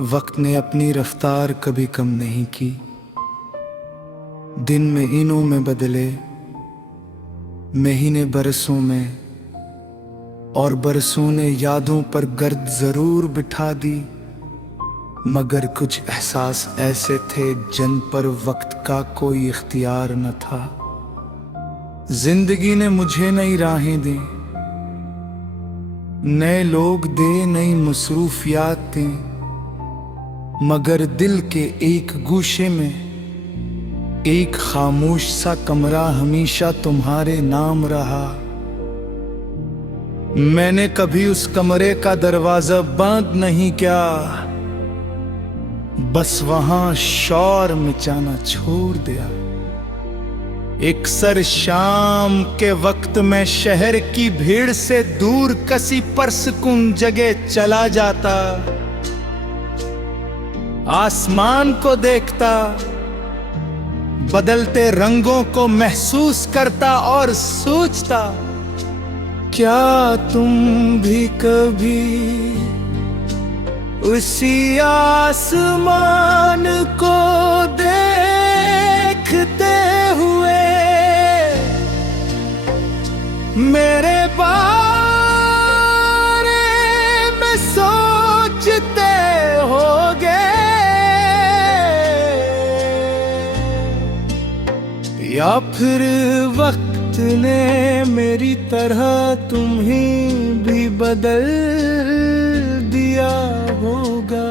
वक्त ने अपनी रफ्तार कभी कम नहीं की। दिन में इनों में बदले, महीने बरसों में, और बरसों ने यादों पर गर्द जरूर बिठा दी। मगर कुछ एहसास ऐसे थे जिन पर वक्त का कोई इख्तियार न था। जिंदगी ने मुझे नई राहें दी, नए लोग दे, नई मसरूफियात दें, मगर दिल के एक गूशे में एक खामोश सा कमरा हमेशा तुम्हारे नाम रहा। मैंने कभी उस कमरे का दरवाजा बंद नहीं किया, बस वहां शोर मचाना छोड़ दिया। एक सर शाम के वक्त में शहर की भीड़ से दूर कसी परसकून जगह चला जाता। आसमान को देखता, बदलते रंगों को महसूस करता और सोचता, क्या तुम भी कभी उसी आसमान को देखते हुए मेरे बारे में सोचते होगे, या फिर वक्त ने मेरी तरह तुम्हें भी बदल दिया होगा।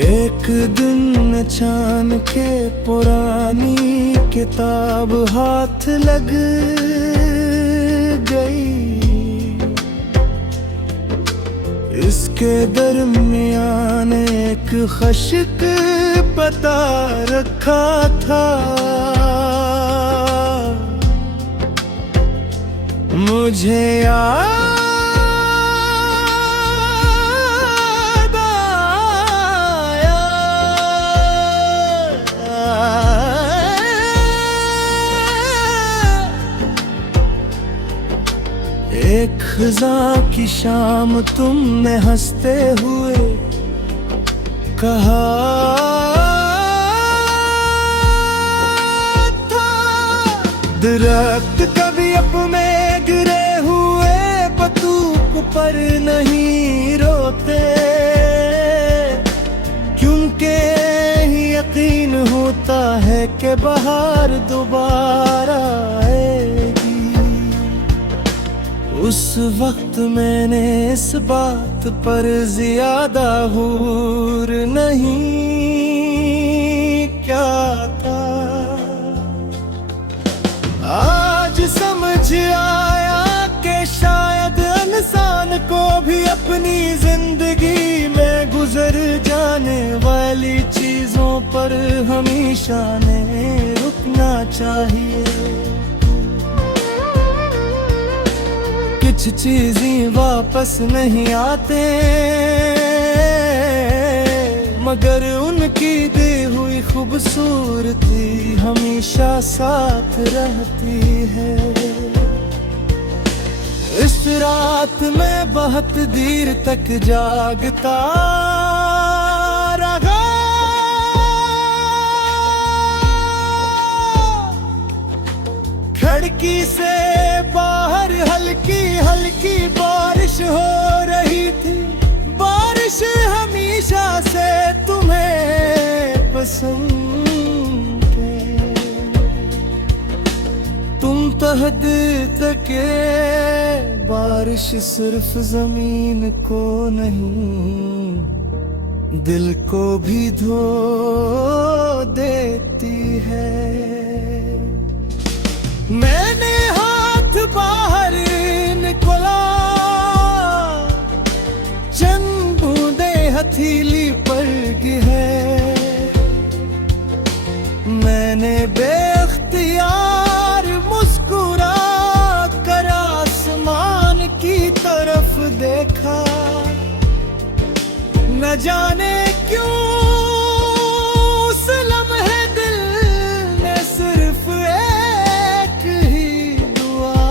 एक दिन अचान के पुरानी किताब हाथ लग गई। इसके दरमियान एक खश्क पता रखा था। मुझे याद आया एक खज़ां की शाम तुमने हंसते हुए कहा था, दरख्त कभी अपने गिरे हुए बतूक पर नहीं रोते, क्योंकि यकीन होता है कि बहार दोबारा आएगी। उस वक्त मैंने इस बात पर ज्यादा हुर नहीं क्या था। आज समझ आया कि शायद इंसान को भी अपनी जिंदगी में गुजर जाने वाली चीजों पर हमेशा ने रुकना चाहिए। कुछ चीजें वापस नहीं आते, मगर उनकी दी हुई खूबसूरती हमेशा साथ रहती है। इस रात में बहुत देर तक जागता रहा, खिड़की से बाहर हल्की हल्की बारिश हो रही थी। बारिश हमेशा से तुम्हें पसंद है, तुम तहद तके बारिश सिर्फ जमीन को नहीं दिल को भी धो देती है। मैंने हाथ बाहर निकाला, चंद बूंदे हथेली पर गिरे। मैंने बेख्तियार मुस्कुरा कर आसमान की तरफ देखा। न जाने क्यों उस लम्हे दिल ने सिर्फ एक ही दुआ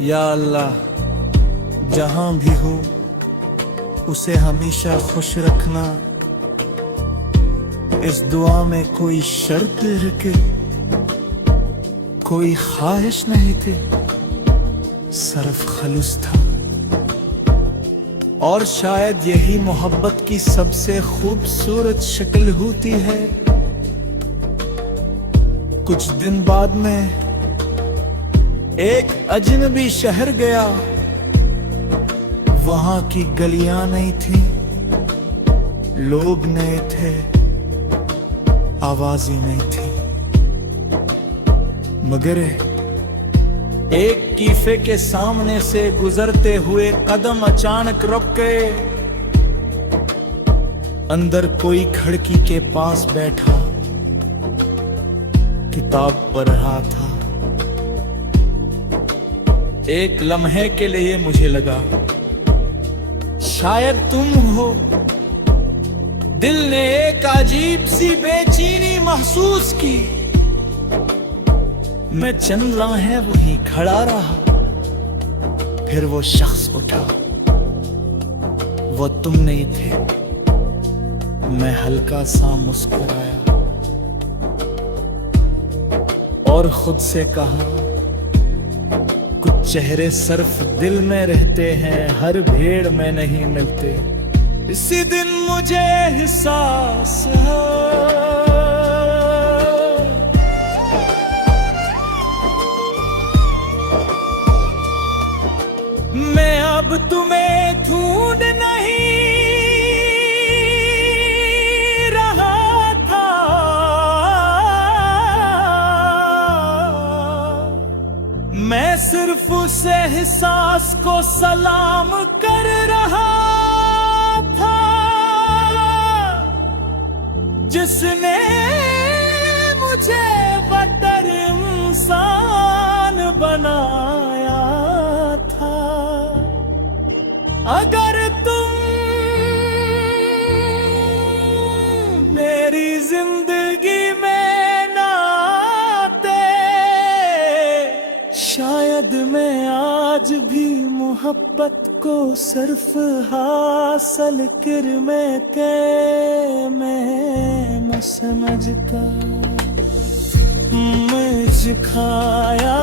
या अल्लाह, जहां भी हो उसे हमेशा खुश रखना। इस दुआ में कोई शर्त रखे, कोई ख्वाहिश नहीं थी, सिर्फ खलूस था। और शायद यही मोहब्बत की सबसे खूबसूरत शक्ल होती है। कुछ दिन बाद में एक अजनबी शहर गया। वहां की गलियां नहीं थी, लोग नए थे, आवाज ही नहीं थी, मगर एक कीफे के सामने से गुजरते हुए कदम अचानक रुक गए। अंदर कोई खिड़की के पास बैठा किताब पढ़ रहा था। एक लम्हे के लिए मुझे लगा शायद तुम हो। दिल ने एक अजीब सी बेचैनी महसूस की। मैं चंद लम्हे वहीं खड़ा रहा, फिर वो शख्स उठा। वो तुम नहीं थे। मैं हल्का सा मुस्कुराया और खुद से कहा, कुछ चेहरे सिर्फ दिल में रहते हैं, हर भीड़ में नहीं मिलते। इसी दिन मुझे एहसास है मैं अब तुम्हें ढूंढ नहीं रहा था। मैं सिर्फ उस एहसास को सलाम कर रहा था जिसने मुझे बदतर इंसान बनाया था। अगर तुम मेरी जिंदगी में ना आते, शायद मैं आज भी मोहब्बत को सिर्फ हासिल कर मैं समझता। मुझ खाया